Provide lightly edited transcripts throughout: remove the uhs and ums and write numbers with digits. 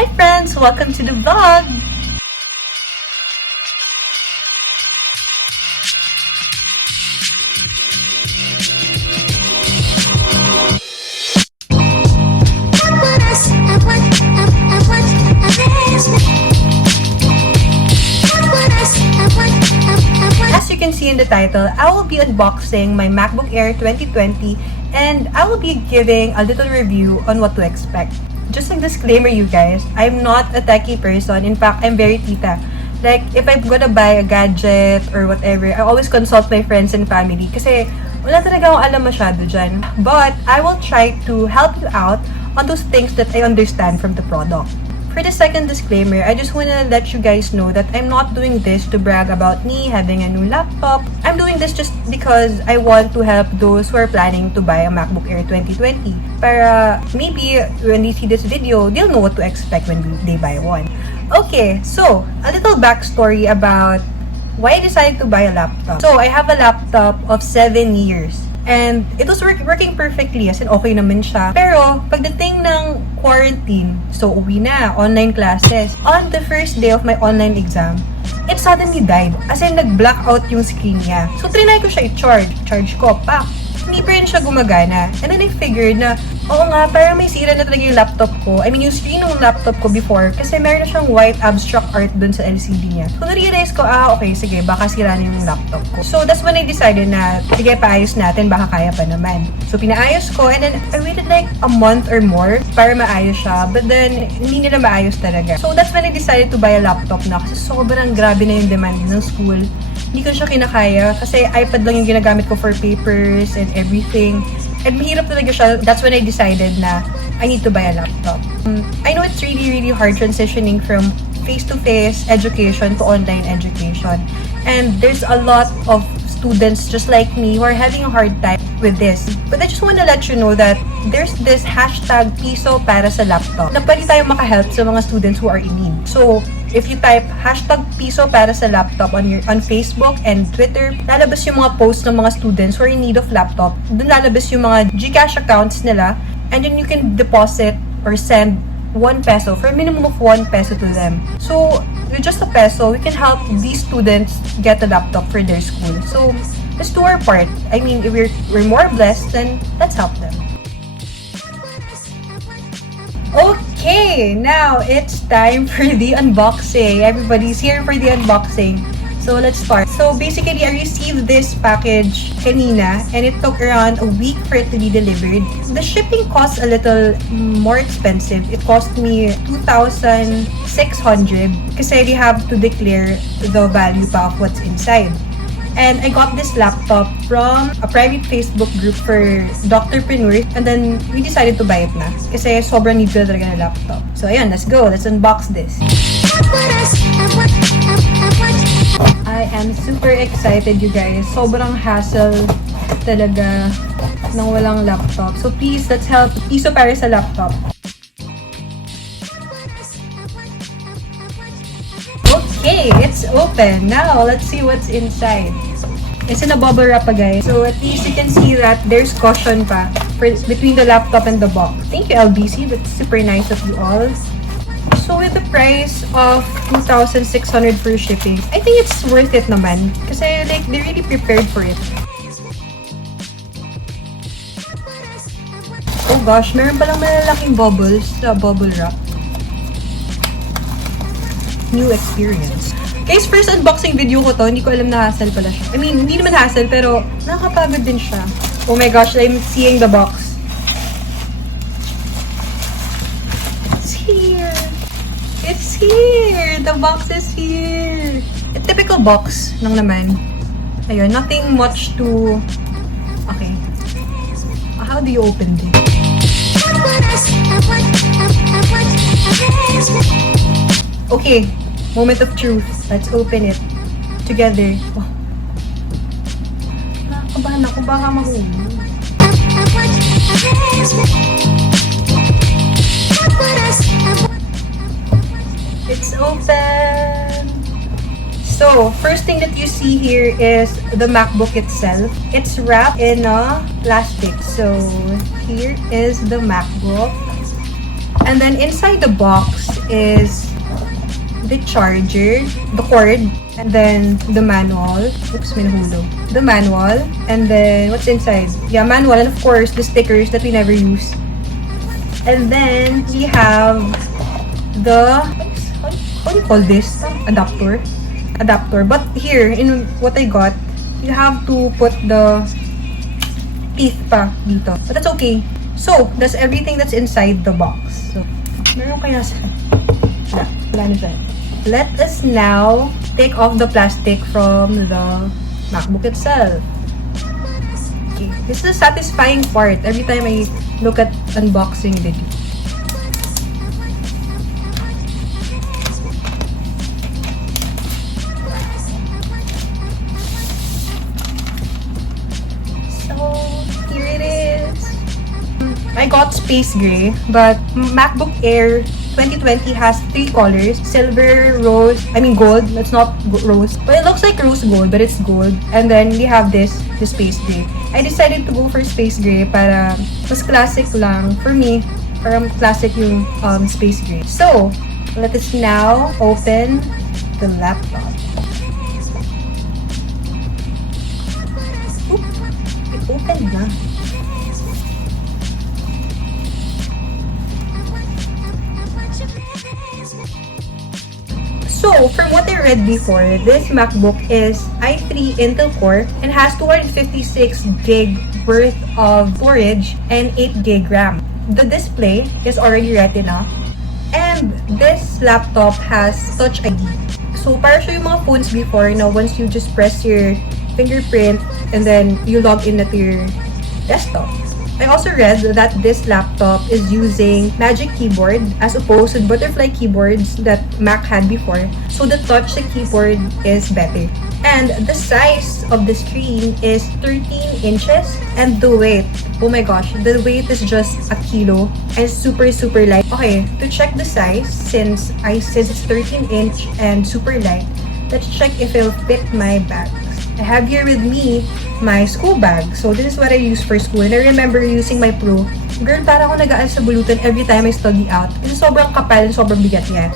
Hi friends! Welcome to the vlog! As you can see in the title, I will be unboxing my MacBook Air 2020 and I will be giving a little review on what to expect. Just a disclaimer, you guys, I'm not a techie person. In fact, I'm very tita. Like, if I'm gonna buy a gadget or whatever, I always consult my friends and family kasi wala talaga akong alam masyado dyan. But I will try to help you out on those things that I understand from the product. For the second disclaimer, I just wanna let you guys know that I'm not doing this to brag about me having a new laptop. I'm doing this just because I want to help those who are planning to buy a MacBook Air 2020. Para maybe when they see this video, they'll know what to expect when they buy one. Okay, so a little backstory about why I decided to buy a laptop. So I have a laptop of 7 years. And it was working perfectly, as in okay naman siya. Pero, pagdating ng quarantine, so uwi na, online classes, on the first day of my online exam, it suddenly died. As in, nag-black out yung screen niya. So, trinay ko siya i-charge. Charge ko, pak. Hindi pa rin siya gumagana. And then I figured na, oo nga, parang may sira na talaga yung laptop ko. I mean, yung screen ng laptop ko before, kasi meron na siyang white abstract art dun sa LCD niya. So, na-realize ko, okay, sige, baka sira na yung laptop ko. So, that's when I decided na, sige, paayos natin, baka kaya pa naman. So, pinaayos ko, and then I waited like a month or more para maayos siya. But then, hindi nila maayos talaga. So, that's when I decided to buy a laptop na, kasi sobrang grabe na yung demand ng school. Hindi ko siya kinakaya kasi iPad lang yung ginagamit ko for papers and everything. And mahirap talaga siya. That's when I decided na I need to buy a laptop. I know it's really hard transitioning from face-to-face education to online education. And there's a lot of students just like me who are having a hard time with this. But I just want to let you know that there's this hashtag piso para sa laptop na pwede tayo makahelp sa mga students who are in need. So, if you type hashtag piso para sa laptop on Facebook and Twitter, lalabas yung mga posts ng mga students who are in need of laptop. Doon lalabas yung mga GCash accounts nila, and then you can deposit or send 1 peso for a minimum of 1 peso to them. So, with just a peso, we can help these students get a laptop for their school. So, let's do our part. I mean, if we're more blessed, then let's help them. Okay, now it's time for the unboxing. Everybody's here for the unboxing. So let's start. So basically, I received this package kanina and it took around a week for it to be delivered. The shipping costs a little more expensive. It cost me 2,600 kasi they have to declare the value pa of what's inside. And I got this laptop from a private Facebook group for doctorpreneurs. And then, we decided to buy it na. Kasi sobrang need ko talaga ng laptop. So, ayun, let's go. Let's unbox this. I am super excited, you guys. Sobrang hassle talaga nang walang laptop. So, please, let's help. Piso para sa laptop. Okay, it's open. Now, let's see what's inside. It's in a bubble wrap pa, guys. So, at least you can see that there's cushion pa between the laptop and the box. Thank you, LBC. That's super nice of you all. So, with the price of 2,600 for shipping, I think it's worth it naman. Kasi, like, they really prepared for it. Oh gosh, meron palang malalaking bubbles sa bubble wrap. New experience. Guys, first unboxing video ko to, hindi ko alam na hassle pala siya. I mean, hindi naman hassle, pero nakakapagod din siya. Oh my gosh, I'm seeing the box. It's here! It's here! The box is here! A typical box lang naman. Ayun, nothing much to... Okay. How do you open this? Okay, moment of truth. Let's open it together. Oh. Nakakabahan ako, baka mahulog. It's open! So, first thing that you see here is the MacBook itself. It's wrapped in a plastic. So, here is the MacBook. And then inside the box is the charger, the cord, and then the manual. Oops, may nahulog. The manual, and then what's inside? Yeah, manual, and of course, the stickers that we never use. And then we have the, how do you call this? Adapter. But here, in what I got, you have to put the teeth pa dito. But that's okay. So, that's everything that's inside the box. So, meron kaya sa... Wala na siya. Let us now take off the plastic from the MacBook itself. Okay. This is a satisfying part every time I look at unboxing video. I got space gray, but MacBook Air 2020 has 3 colors: silver, gold. That's not rose, but it looks like rose gold, but it's gold. And then we have the space gray. I decided to go for space gray para mas classic lang for me. Para classic yung space gray. So let us now open the laptop. Oop, it opened na. So, from what I read before, this MacBook is i3 Intel Core and has 256 GB worth of storage and 8 GB RAM. The display is already Retina, and this laptop has Touch ID. So, para siya yung mga phones before, once you just press your fingerprint and then you log in at your desktop. I also read that this laptop is using Magic Keyboard as opposed to butterfly keyboards that Mac had before. So the touch the keyboard is better. And the size of the screen is 13 inches. And the weight, oh my gosh, the weight is just a kilo and super light. Okay, to check the size, since it's 13 inch and super light, let's check if it'll fit my bag. I have here with me my school bag. So, this is what I use for school. And I remember using my Pro. Girl, para ako nag-aal sa bulutan every time I study out. Kasi sobrang kapal and sobrang bigat niya.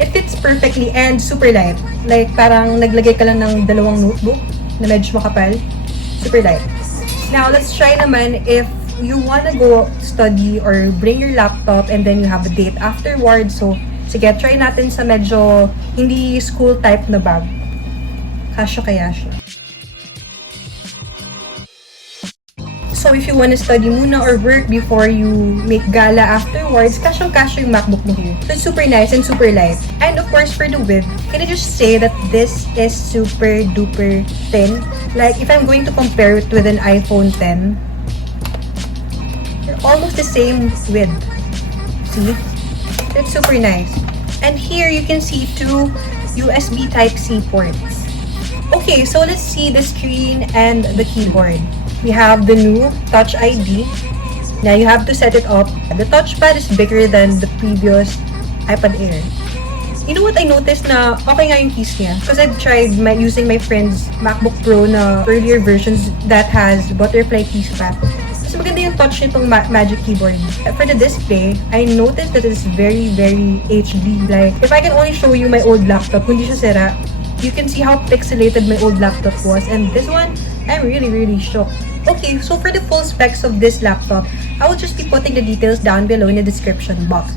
It fits perfectly and super light. Like, parang naglagay ka lang ng dalawang notebook na medyo makapal. Super light. Now, let's try naman if you wanna go study or bring your laptop and then you have a date afterwards. So, sige, try natin sa medyo hindi school type na bag. Kasya kaya siya. So, if you wanna study muna or work before you make gala afterwards, kasyang-kasya yung MacBook mo here. So, it's super nice and super light. And of course, for the width, can I just say that this is super duper thin? Like, if I'm going to compare it with an iPhone 10, they're almost the same width. See? It's super nice. And here you can see 2 USB Type-C ports. Okay, so let's see the screen and the keyboard. We have the new Touch ID. Now you have to set it up. The touchpad is bigger than the previous iPad Air. You know what I noticed na okay nga yung keys niya? Because I've tried using my friend's MacBook Pro na earlier versions that has butterfly keys pa. Mas maganda yung touch nitong Magic Keyboard. For the display, I noticed that it's very HD. Like, if I can only show you my old laptop, kung di siya sira, you can see how pixelated my old laptop was. And this one, I'm really shocked. Okay, so for the full specs of this laptop, I will just be putting the details down below in the description box.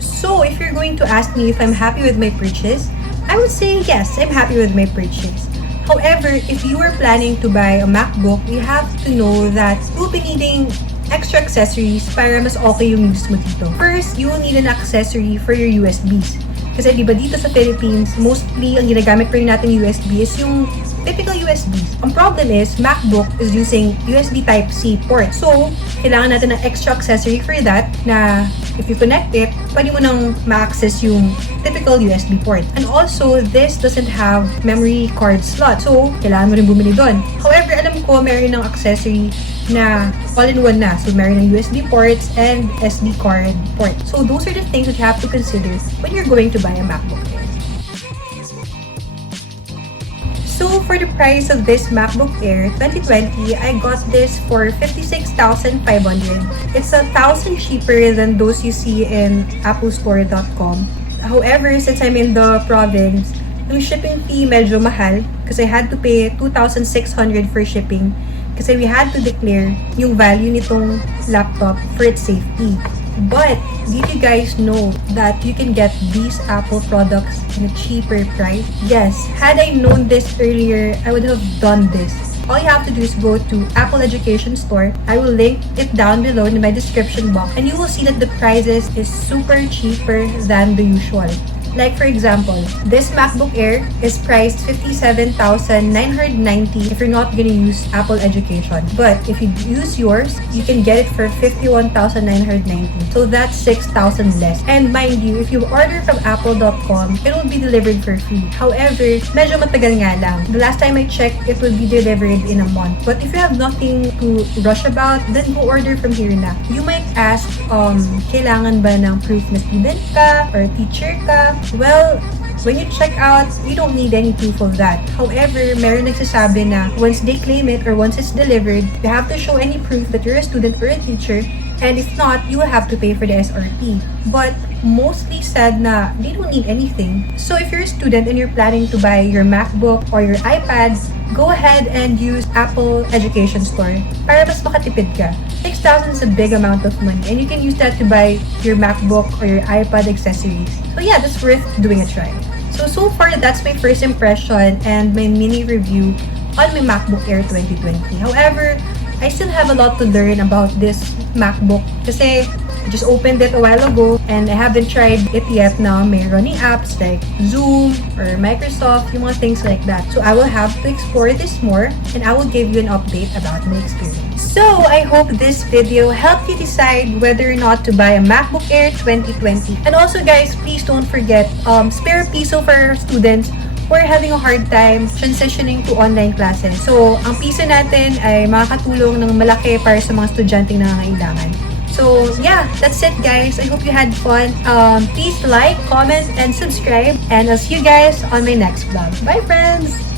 So, if you're going to ask me if I'm happy with my purchase, I would say yes, I'm happy with my purchase. However, if you are planning to buy a MacBook, you have to know that you'll be needing extra accessories para mas okay yung use mo dito. First, you will need an accessory for your USBs. Kasi diba dito sa Philippines, mostly ang ginagamit pa rin natin USB is yung typical USBs. Ang problem is, MacBook is using USB Type-C port. So, kailangan natin ng extra accessory for that na if you connect it, pwede mo nang ma-access yung typical USB port. And also, this doesn't have memory card slot. So, kailangan mo rin bumili doon. However, alam ko meron ng accessory na all-in-one na. So, meron ng USB ports and SD card port. So, those are the things that you have to consider when you're going to buy a MacBook Air. So, So for the price of this MacBook Air 2020, I got this for 56,500. It's 1,000 cheaper than those you see in applestore.com. However, since I'm in the province, yung shipping fee medyo mahal kasi I had to pay 2,600 for shipping kasi we had to declare yung value nitong laptop for its safety. But, did you guys know that you can get these Apple products in a cheaper price? Yes, had I known this earlier, I would have done this. All you have to do is go to Apple Education Store. I will link it down below in my description box and you will see that the prices is super cheaper than the usual. Like for example, this MacBook Air is priced 57,990 if you're not gonna use Apple Education. But if you use yours, you can get it for 51,990. So that's 6,000 less. And mind you, if you order from apple.com, it will be delivered for free. However, medyo matagal nga lang. The last time I checked, it will be delivered in a month. But if you have nothing to rush about, then go order from here na. You might ask, kailangan ba ng proof na student ka or teacher ka? Well, when you check out, you don't need any proof of that. However, meron nagsasabi na once they claim it or once it's delivered, you have to show any proof that you're a student or a teacher, and if not, you will have to pay for the SRP. But mostly said na they don't need anything. So if you're a student and you're planning to buy your MacBook or your iPad, go ahead and use Apple Education Store para mas makatipid ka. 6,000 is a big amount of money and you can use that to buy your MacBook or your iPad accessories. So yeah, that's worth doing a try. So far, that's my first impression and my mini review on my MacBook Air 2020. However, I still have a lot to learn about this MacBook kasi I just opened it a while ago and I haven't tried it yet now. May running apps like Zoom or Microsoft, yung mga things like that. So I will have to explore this more and I will give you an update about my experience. So I hope this video helped you decide whether or not to buy a MacBook Air 2020. And also guys, please don't forget, spare piso for our students who are having a hard time transitioning to online classes. So, ang piso natin ay makakatulong ng malaki para sa mga estudyanteng nangangailangan. So, yeah, that's it guys. I hope you had fun. Please like, comment, and subscribe. And I'll see you guys on my next vlog. Bye friends!